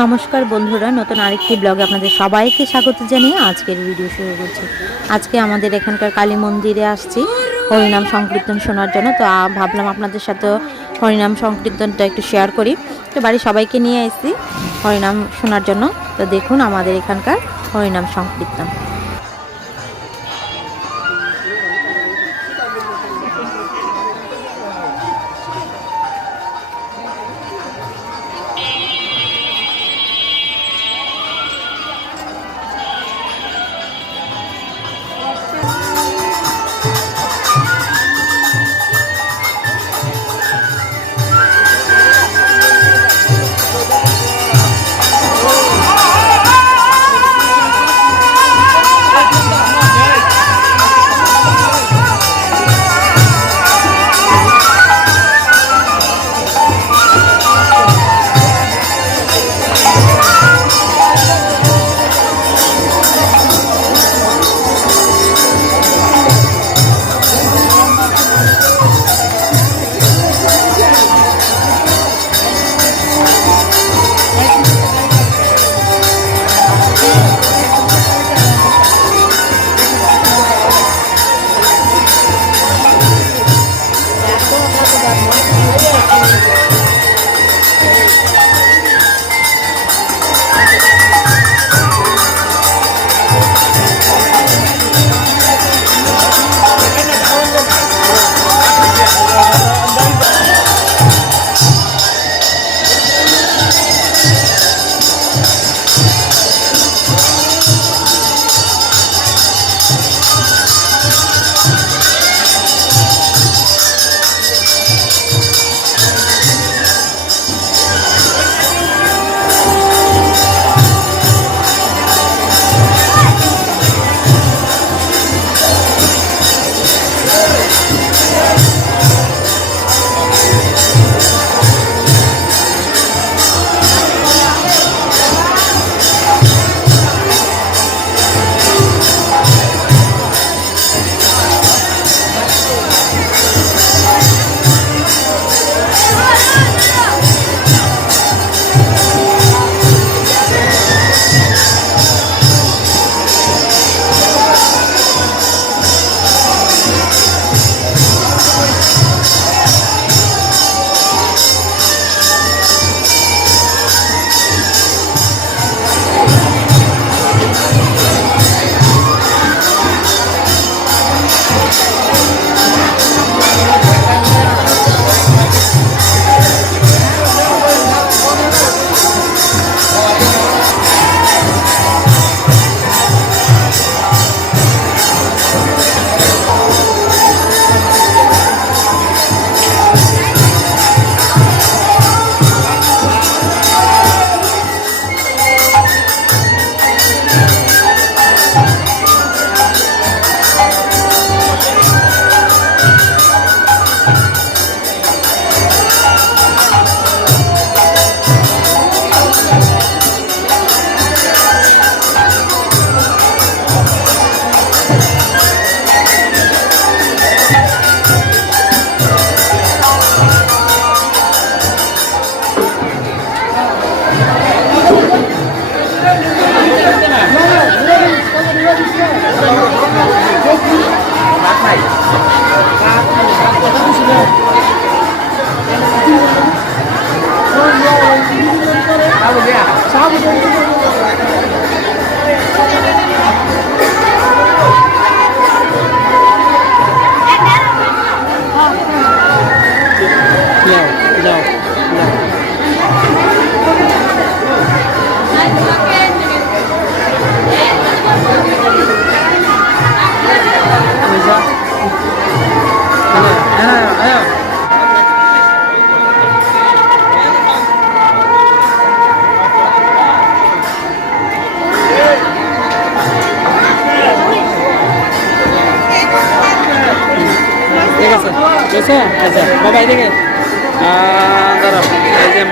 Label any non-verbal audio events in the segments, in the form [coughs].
নমস্কার বন্ধুরা, নতুন আরেকটি ব্লগে আপনাদের সবাইকে স্বাগত জানিয়ে আজকের ভিডিও শুরু করছি। আজকে আমাদের এখানকার কালী মন্দিরে আসছি। হরিনাম সংকীর্তন শোনার জন্য, তো ভাবলাম আপনাদের সাথে হরিনাম সংকীর্তনটা একটু শেয়ার করি। তো বাড়ির সবাইকে নিয়ে এসেছি হরিনাম শোনার জন্য। তো দেখুন আমাদের এখানকার হরিনাম সংকীর্তন।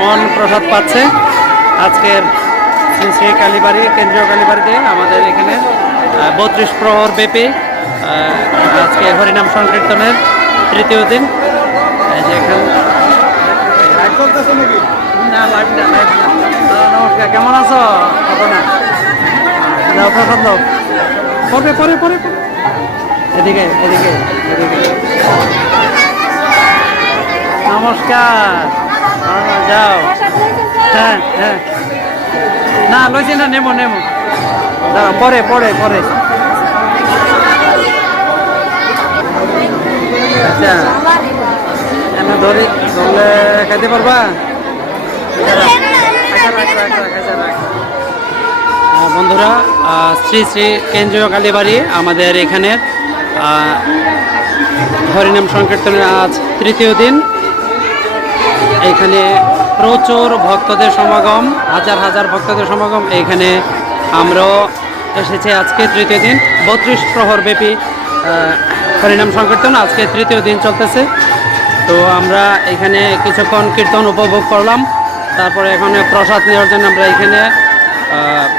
মন প্রসাদ পাচ্ছে। আজকের শ্রী কালীবাড়ি কেন্দ্রীয় কালীবাড়িতে আমাদের এখানে বত্রিশ প্রহর ব্যাপী আজকে হরিনাম সংকীর্তনের তৃতীয় দিন। এই যে এখানে না লাইভ না লাইভ না। নমস্কার কেমন আছো? পরে পরে। এদিকে এদিকে এদিকে। নমস্কার। যাও। হ্যাঁ হ্যাঁ। না, লইছি না, নেমো নেমো। দাঁড়া পরে পরে পরে। আচ্ছা এনে ধরি, ধরলে খাইতে পারবা? বন্ধুরা শ্রী শ্রী কেন্দ্রীয় কালীবাড়ি, আমাদের এখানের হরিনাম সংকীর্তনের আজ তৃতীয় দিন। এখানে প্রচুর ভক্তদের সমাগম, হাজার হাজার ভক্তদের সমাগম। এখানে আমরাও এসেছি আজকে তৃতীয় দিন, বত্রিশ প্রহর ব্যাপী হরিনাম সংকীর্তন আজকে তৃতীয় দিন চলতেছে। তো আমরা এখানে কিছুক্ষণ কীর্তন উপভোগ করলাম, তারপরে এখানে প্রসাদ নেওয়ার জন্য আমরা এখানে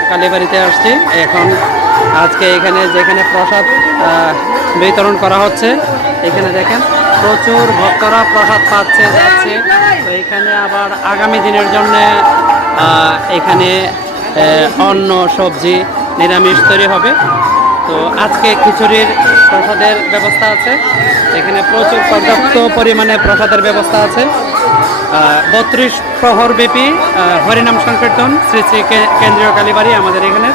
কালীবাড়িতে আসছি। এখন আজকে এখানে যেখানে প্রসাদ বিতরণ করা হচ্ছে, এখানে দেখেন। প্রচুর ভক্তরা প্রসাদ পাচ্ছে, যাচ্ছে। তো এখানে আবার আগামী দিনের জন্য এখানে অন্ন, সবজি, নিরামিষ তৈরি হবে। তো আজকে খিচুড়ির প্রসাদের ব্যবস্থা আছে। এখানে প্রচুর পর্যাপ্ত পরিমাণে প্রসাদের ব্যবস্থা আছে। বত্রিশ প্রহর ব্যাপী হরিনাম সংকীর্তন শ্রী শ্রী কেন্দ্রীয় কালীবাড়ি আমাদের এখানে।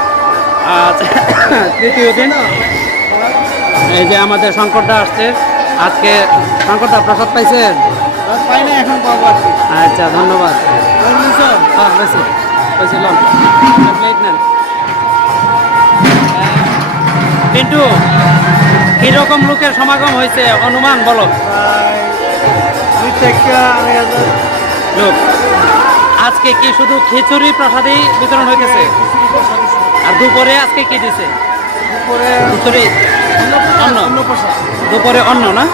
আজ [coughs] তৃতীয় দিন। এই যে আমাদের সংকটটা আসছে আজকে শঙ্করদা প্রসাদ পাইছেন? পাই না এখন। আচ্ছা ধন্যবাদ। হ্যাঁ বেশি বেশি প্লেট নেন। কিন্তু কীরকম লোকের সমাগম হয়েছে? অনুমান বলো। লোক আজকে কি শুধু খিচুড়ি প্রসাদই বিতরণ হয়েছে আর দুপুরে আজকে কি দিছে? দুপুরে খিচুড়ি। অন্য। দুপুরে অন্ন না?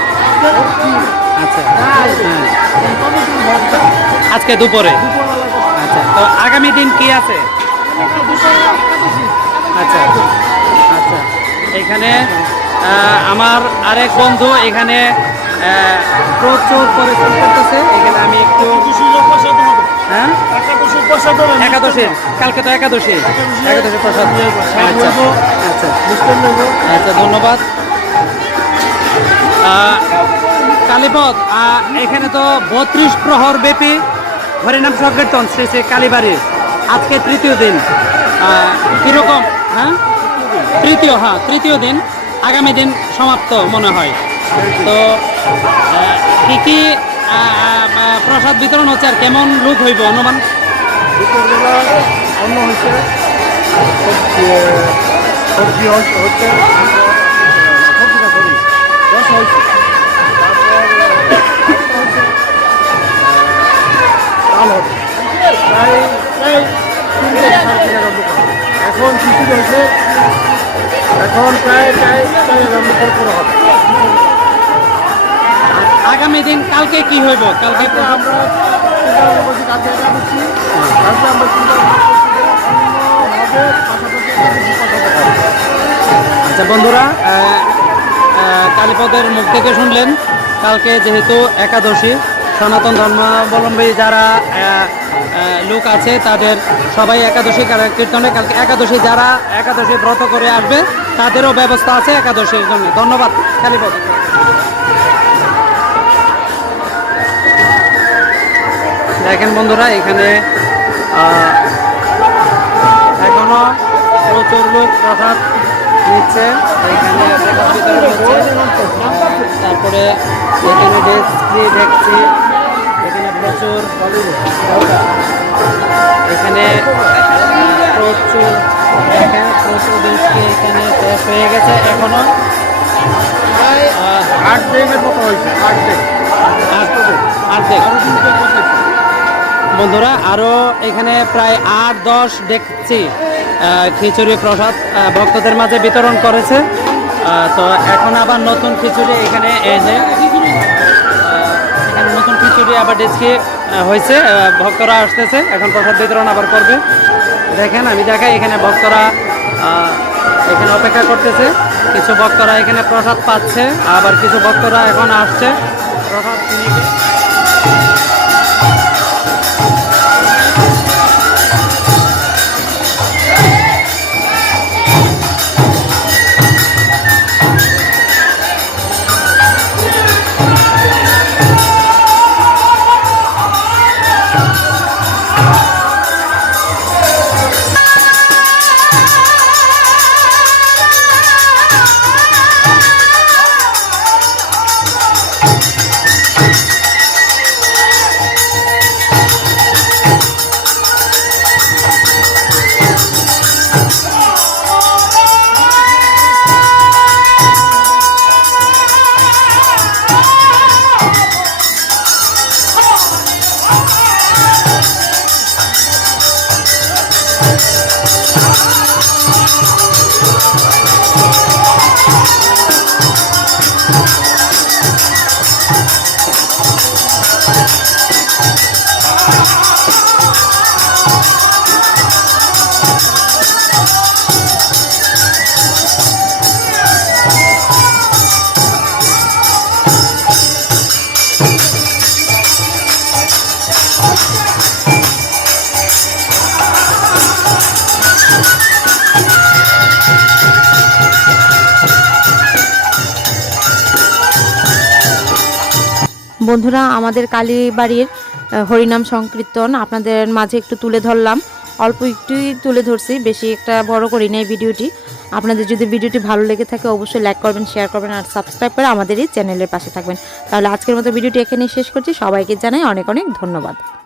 আচ্ছা। হ্যাঁ। আজকে দুপুরে? আচ্ছা। তো আগামী দিন কি আছে? আচ্ছা। আচ্ছা। এখানে আমার আরেক বন্ধু এখানে প্রচুর পরিশ্রম করতেছে। এখানে আমি একটু হ্যাঁ? একাদশীর কালকে তো একাদশী। একাদশী প্রসাদ। আচ্ছা। আচ্ছা। আচ্ছা ধন্যবাদ। আহ, কালীপদ এখানে তো বত্রিশ প্রহর ব্যাপী হরিনাম সংকীর্তন শ্রী শ্রী কালীবাড়ির। আজকে তৃতীয় দিন। কীরকম হ্যাঁ? তৃতীয় হ্যাঁ তৃতীয় দিন। আগামী দিন সমাপ্ত মনে হয়। তো কী কি প্রসাদ বিতরণ হচ্ছে আর কেমন লোক হইব অনুমান? অন্য হয়েছে প্রায় প্রায় তিন থেকে সাড়ে তিন হাজার লোক এখন খিচুড়ি হয়েছে। এখন প্রায় প্রায় চার হাজার লোকের করে হবে। আগামী দিন কালকে কি হইব? কালকে আমরা এটা করছি। আমরা চিন্তা কিছু আচ্ছা বন্ধুরা কালীপদের মুখ থেকে শুনলেন। কালকে যেহেতু একাদশী সনাতন ধর্মাবলম্বী যারা লোক আছে, তাদের সবাই একাদশী কার- কীর্তনে কালকে একাদশী যারা একাদশী ব্রত করে আসবে, তাদেরও ব্যবস্থা আছে একাদশীর জন্য। ধন্যবাদ কালীপদ দেখেন বন্ধুরা, এখানে এখনও প্রচুর লোক প্রসাদ নিচ্ছে। এখানে তারপরে এখানে ডেস্কি দেখছি প্রচুর এখানে প্রচুর দেখেন প্রচুর ডেস্কি এখানে শেষ হয়ে গেছে এখনও। প্রায় আট ডেকের মতো হয়েছে আট আট- বন্ধুরা আরও এখানে প্রায় আট দশ দেখছি খিচুড়ি প্রসাদ ভক্তদের মাঝে বিতরণ করেছে। তো এখন আবার নতুন খিচুড়ি এখানে এই যে নতুন খিচুড়ি আবার ডেস্কি হয়েছে ভক্তরা আসতেছে, এখন প্রসাদ বিতরণ আবার করবে। দেখেন, আমি দেখাই, এখানে ভক্তরা এখানে অপেক্ষা করতেছে। কিছু ভক্তরা এখানে প্রসাদ পাচ্ছে, আবার কিছু ভক্তরা এখন আসছে। প্রসাদ বন্ধুরা, আমাদের কালীবাড়ির হরিনাম সংকীর্তন আপনাদের মাঝে একটু তুলে ধরলাম। অল্প একটুই তুলে ধরছি, বেশি একটা বড় করি না এই ভিডিওটি। আপনাদের যদি ভিডিওটি ভালো লেগে থাকে, অবশ্যই লাইক করবেন শেয়ার করবেন আর সাবস্ক্রাইব করে আমাদের এই চ্যানেলের পাশে থাকবেন। তাহলে আজকের মতো ভিডিওটি এখানেই শেষ করছি। সবাইকে জানাই অনেক অনেক ধন্যবাদ।